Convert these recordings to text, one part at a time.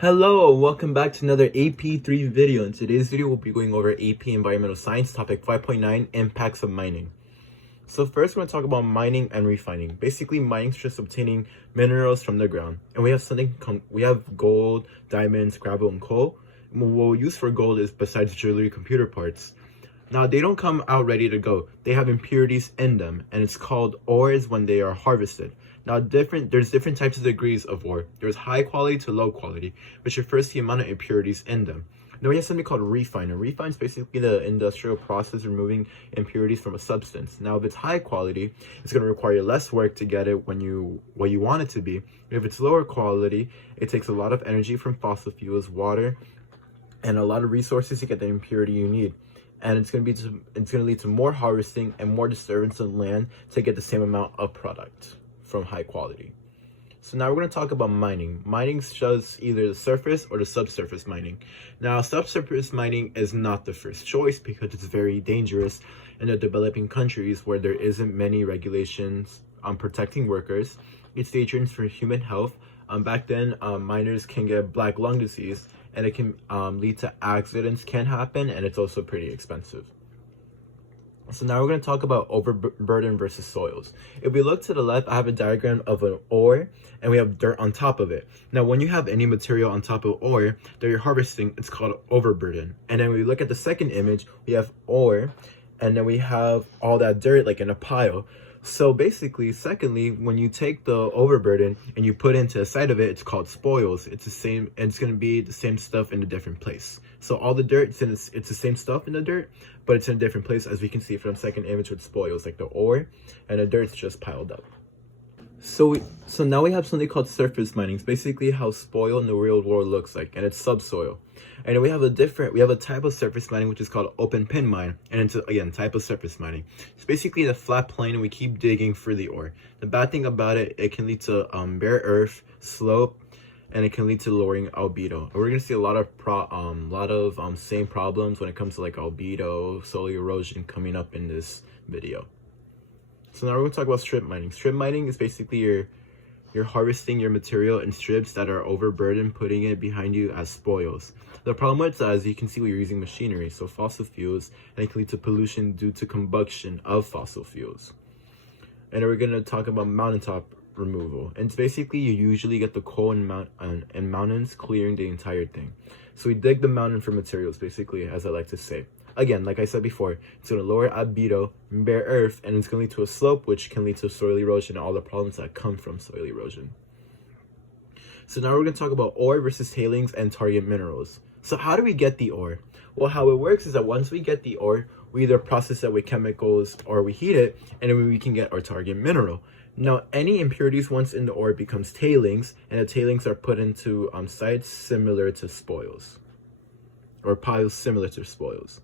Hello, welcome back to another AP3 video. In today's video, we'll be going over AP Environmental Science, topic 5.9, Impacts of Mining. So first, we're going to talk about mining and refining. Basically, mining is just obtaining minerals from the ground. And we have gold, diamonds, gravel, and coal. And what we'll use for gold is, besides jewelry, computer parts. Now, they don't come out ready to go. They have impurities in them, and it's called ores when they are harvested. Now, there's different types of degrees of ore. There's high quality to low quality, which refers to the amount of impurities in them. Then we have something called refine. And refine is basically the industrial process removing impurities from a substance. Now, if it's high quality, it's going to require less work to get it what you want it to be. If it's lower quality, it takes a lot of energy from fossil fuels, water, and a lot of resources to get the impurity you need. And it's going to lead to more harvesting and more disturbance of land to get the same amount of product from high quality. So now we're going to talk about mining. Mining does either the surface or the subsurface mining. Now, subsurface mining is not the first choice because it's very dangerous in the developing countries where there isn't many regulations on protecting workers. It's dangerous for human health. Back then, miners can get black lung disease, and it can lead to accidents can happen, and it's also pretty expensive. So now we're going to talk about overburden versus soils. If we look to the left, I have a diagram of an ore, and we have dirt on top of it. Now, when you have any material on top of ore that you're harvesting, it's called overburden. And then we look at the second image, we have ore, and then we have all that dirt like in a pile. So basically, secondly, when you take the overburden and you put into the side of it, it's called spoils. It's the same, and it's going to be the same stuff in a different place. So all the dirt, it's the same stuff in the dirt, but it's in a different place, as we can see from the second image with spoils, like the ore, and the dirt's just piled up. So now we have something called surface mining. It's basically how spoil in the real world looks like, and it's subsoil. And then we have a type of surface mining which is called open pit mine, and it's again type of surface mining. It's basically the flat plane, and we keep digging for the ore. The bad thing about it, it can lead to bare earth, slope, and it can lead to lowering albedo. We're gonna see a lot of same problems when it comes to like albedo, soil erosion coming up in this video. So now we're going to talk about strip mining. Strip mining is basically you're harvesting your material in strips that are overburdened, putting it behind you as spoils. The problem with that is you can see you're using machinery, so fossil fuels, and it can lead to pollution due to combustion of fossil fuels. And then we're going to talk about mountaintop removal. And it's basically you usually get the coal and mountains clearing the entire thing. So we dig the mountain for materials, basically, as I like to say. Again, like I said before, it's going to lower albedo, bare earth, and it's going to lead to a slope, which can lead to soil erosion and all the problems that come from soil erosion. So now we're going to talk about ore versus tailings and target minerals. So how do we get the ore? Well, how it works is that once we get the ore, we either process it with chemicals or we heat it, and then we can get our target mineral. Now, any impurities once in the ore becomes tailings, and the tailings are put into sites similar to spoils, or piles similar to spoils.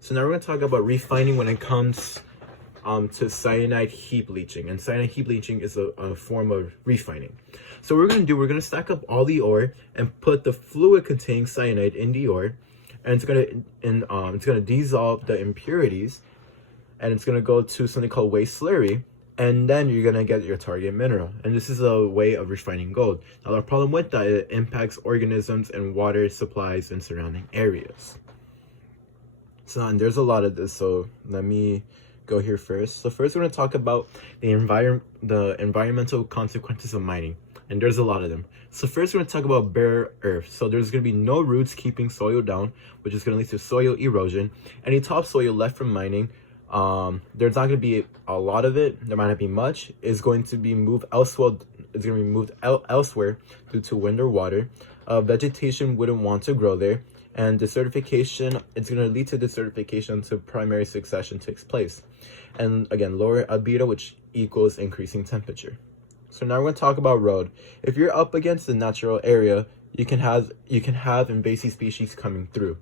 So now we're going to talk about refining when it comes to cyanide heap leaching. And cyanide heap leaching is a form of refining. So what we're going to stack up all the ore and put the fluid containing cyanide in the ore. And it's going to dissolve the impurities. And it's going to go to something called waste slurry. And then you're going to get your target mineral. And this is a way of refining gold. Now, the problem with that, it impacts organisms and water supplies in surrounding areas. So, and there's a lot of this, so let me go here first. So first we're going to talk about the environmental consequences of mining, and there's a lot of them. So first we're going to talk about bare earth. So there's going to be no roots keeping soil down, which is going to lead to soil erosion. Any topsoil left from mining, there's not going to be a lot of it. There might not be much. It's going to be moved elsewhere. It's going to be moved elsewhere due to wind or water. Vegetation wouldn't want to grow there. And desertification, it's going to lead to desertification until primary succession takes place. And again, lower albedo, which equals increasing temperature. So now we're going to talk about road. If you're up against the natural area, you can have invasive species coming through.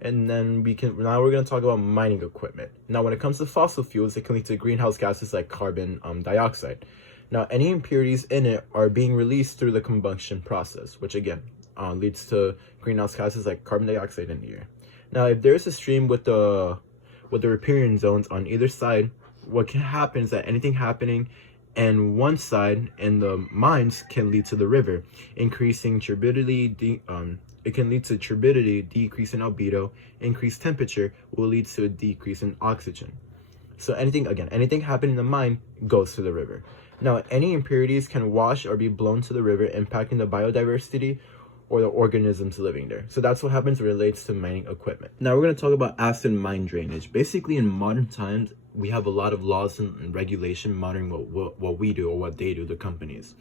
And then now we're going to talk about mining equipment. Now, when it comes to fossil fuels, it can lead to greenhouse gases like carbon dioxide. Now, any impurities in it are being released through the combustion process, which again, leads to greenhouse gases like carbon dioxide in the air. Now, if there's a stream with the riparian zones on either side, what can happen is that anything happening and one side in the mines can lead to the river, increasing turbidity. It can lead to turbidity, decrease in albedo, increased temperature will lead to a decrease in oxygen. So anything happening in the mine goes to the river. Now, any impurities can wash or be blown to the river, impacting the biodiversity or the organisms living there. So that's what happens relates to mining equipment. Now we're going to talk about acid mine drainage. Basically, in modern times, we have a lot of laws and regulation monitoring what we do or what they do, the companies.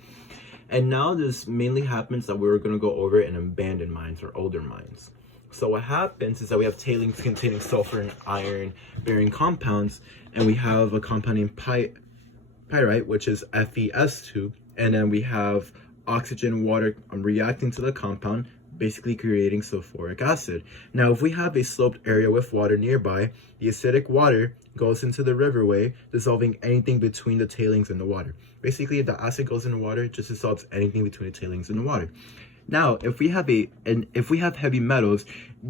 And now this mainly happens that we're going to go over in abandoned mines or older mines. So what happens is that we have tailings containing sulfur and iron bearing compounds, and we have a compound named pyrite, which is FeS2, and then we have oxygen, water reacting to the compound, basically creating sulfuric acid. Now, if we have a sloped area with water nearby, the acidic water goes into the riverway, dissolving anything between the tailings and the water. Basically, if the acid goes in the water, it just dissolves anything between the tailings and the water. Now, if we have heavy metals,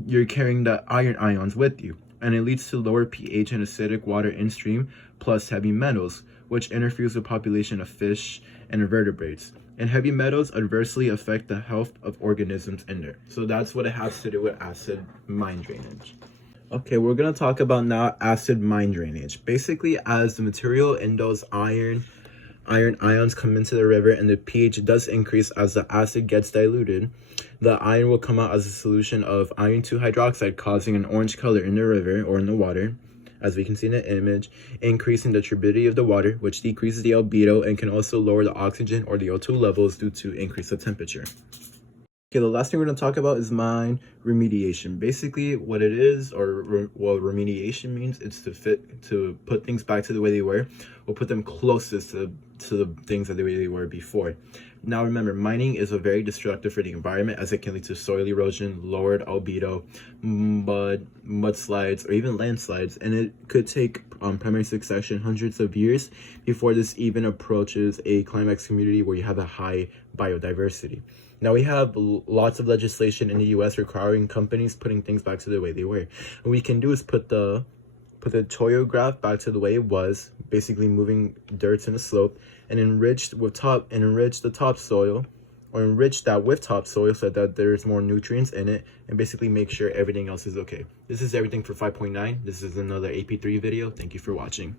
you're carrying the iron ions with you, and it leads to lower pH and acidic water in stream, plus heavy metals, which interferes with population of fish and invertebrates. And heavy metals adversely affect the health of organisms in there. So that's what it has to do with acid mine drainage. Okay, we're gonna talk about now acid mine drainage. Basically, as the material in those iron ions come into the river and the pH does increase as the acid gets diluted, the iron will come out as a solution of iron 2 hydroxide, causing an orange color in the river or in the water, as we can see in the image, increasing the turbidity of the water, which decreases the albedo and can also lower the oxygen or the O2 levels due to increase of temperature. Okay, the last thing we're going to talk about is mine remediation. Basically, what it is, or what remediation means, it's to put things back to the way they were, or put them closest to the things that the way they were before. Now remember, mining is very destructive for the environment, as it can lead to soil erosion, lowered albedo, mudslides, or even landslides, and it could take primary succession hundreds of years before this even approaches a climax community where you have a high biodiversity. Now we have lots of legislation in the US requiring companies putting things back to the way they were. What we can do is put the toyograph back to the way it was, basically moving dirt in a slope, and enrich the topsoil, or enrich that with topsoil so that there's more nutrients in it, and basically make sure everything else is okay. This is everything for 5.9. This is another AP3 video. Thank you for watching.